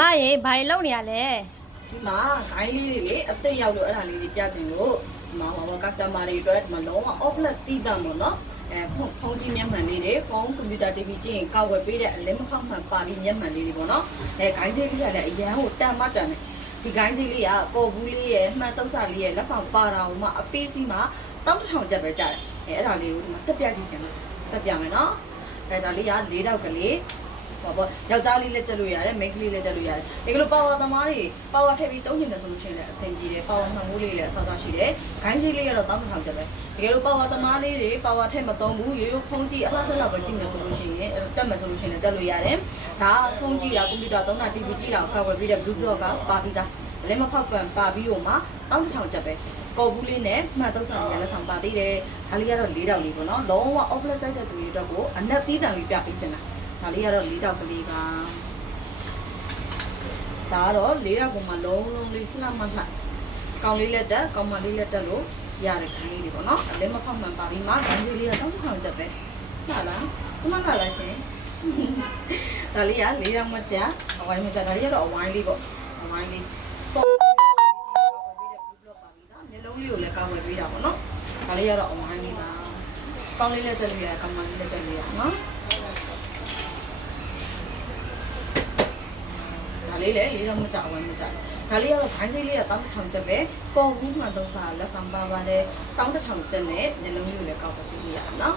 မရေဘာလုံးနေရလဲဒီမှာဂိုင်းလေးတွေလေအသက်ရောက်လို့အဲ့ဒါလေးတွေပြချင်လို့ဒီမှာဟော customer တွေအတွက်ဒီမှာလုံးဝ offlet တီးတတ်မို့နော်ဖုန်းကြီးမျက်မှန်လေးတွေဖုန်းကွန်ပျူတာ TV ကြည့်ရင်ကောက်ွယ်ပေးတဲ့အလင်းမဖောက်မှန်ပါပြီးမျက်မှန်လေးတွေပေါ့နော်ဂိုင်းကြီးလေးကလည်းအရန်ကိုတန်မတန်တယ်ဒီဂိုင်းကြီးလေးကကော်ဘူးလေးရဲ့မှန်တုပ်စာလေးရဲ့လက်ဆောင်ပါတာဟိုမှာအပေးစီမှာ1100ကျပ်ပဲကျတယ်အဲ့ဒါလေးကိုဒီမှာတက်ပြကြည့်ချင်လို့တက်ပြမယ်နော်ဒါလေးက၄တောက်ကလေးဟောပေါ့ယောက်ျားလေးလည်းတက်လို့ရတယ်မိန်းကလေးလည်းတက်လို့ရတယ်ဒီလိုပါဝါသမားတွေပါဝါထည့်ပြီးသုံးနေတယ်ဆိုလို့ရှိရင်လည်းအဆင်ပြေတယ်ပါဝါမှန်မိုးလေးလည်းအဆောက်အအုံရှိတယ်ဂိုင်းကြီးလေးကတော့1100ကျပ်ပဲတကယ်လို့ပါဝါသမားလေးတွေပါဝါထည့်မသုံးဘူးရိုးရိုးဖုန်းကြည့်အလားတူလောက်ပဲကြည့်မယ်ဆိုလို့ရှိရင်တက်မယ်ဆိုလို့ရှိရင်တက်လို့ရတယ်ဒါဖုန်းကြည့်တာကွန်ပျူတာသုံးတာ TV ကြည့်တာကိုကောက်ွယ်ပြီးတဲ့ Blue Block ကပါပြီးသားလည်းမဖောက်ကန်ပါပြီးတော့မှ1100ကျပ်ပဲကော်ဘူးလေးနဲ့မှတ်သုံးဆောင်ရလက်ဆောင်ပါသေးတယ်ဒါလေးကတော့၄တောက်လေးပေါ့နော်လုံးဝ offlet ကြိုက်တဲ့သူတွေအတွက်ကိုအနက်သီးတံလေးပြပေးချင်တာဒါလေးကတော့၄တောက်ကလေးပါဒါကတော့၄တောက်ကမှလုံးလုံးလေးလှမှတ်ကောင်လေးလက်တက်ကောင်မလေးလက်တက်လို့ရတဲ့ခိုင်းလေးတွေပေါ့နော်အလဲမဖောက်မှန်ပါပြီးမှဂန်းကြီးလေးက1100ကျပ်ပဲဟုတ်လားကျမလာလားရှင်ဒါလေးက၄တောက်မှကြာအဝိုင်းမှကြာဒါလေးကတော့အဝိုင်းလေးပေါ့အဝိုင်းလေးပေါ့မျက်လုံးလေးကိုလည်းကောက်ဝယ်ပေးတာပေါ့နော်ဒါလေးကတော့အဝိုင်းလေးပါကောင်းလေးလက်တက်လို့ရကောင်မလေးလက်တက်လို့ရနော်ဒါလေးလည်း၄တောက်မှကြာအဝိုင်းမှကြာဒါလေးကတော့ဘိုင်းသေးလေးက1100ကျပ်ပဲကော်ဘူးမှသုံးစားလက်ဆောင်ပါပါတယ်1100ကျပ်နဲ့မျက်လုံးလေးကိုလည်းကောက်ဝယ်ပေးရအောင်နော်